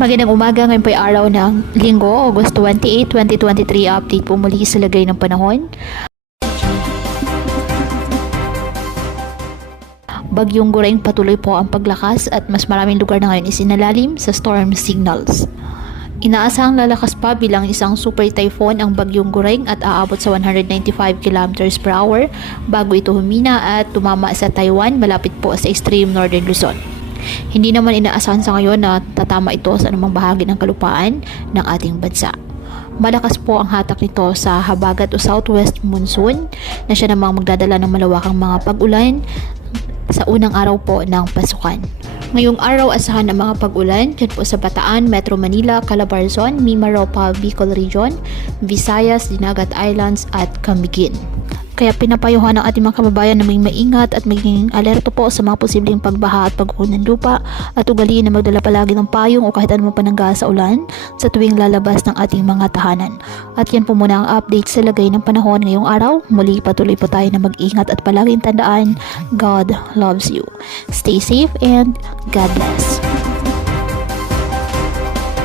Magandang umaga, ngayon po ay araw ng Linggo, August 28, 2023. Update po muli sa lagay ng panahon. Bagyong Gureng patuloy po ang paglakas at mas maraming lugar na ngayon isinalalim sa storm signals. Inaasahang lalakas pa bilang isang super typhoon ang Bagyong Gureng at aabot sa 195 km per hour bago ito humina at tumama sa Taiwan malapit po sa extreme northern Luzon. Hindi naman inaasahan sa ngayon na tatama ito sa anumang bahagi ng kalupaan ng ating bansa. Malakas po ang hatak nito sa habagat o southwest monsoon na siya namang magdadala ng malawakang mga pag-ulan sa unang araw po ng pasukan. Ngayong araw asahan ng mga pag-ulan dyan po sa Bataan, Metro Manila, Calabarzon, Mimaropa, Bicol Region, Visayas, Dinagat Islands at Camiguin. Kaya pinapayuhan ng ating mga kababayan na may maingat at maging alerto po sa mga posibleng pagbaha at pagguho ng lupa at ugaliin na magdala palagi ng payong o kahit anumang panangga sa ulan sa tuwing lalabas ng ating mga tahanan. At yan po muna ang update sa lagay ng panahon ngayong araw. Muli patuloy po tayo na mag-ingat at palaging tandaan, God loves you. Stay safe and God bless.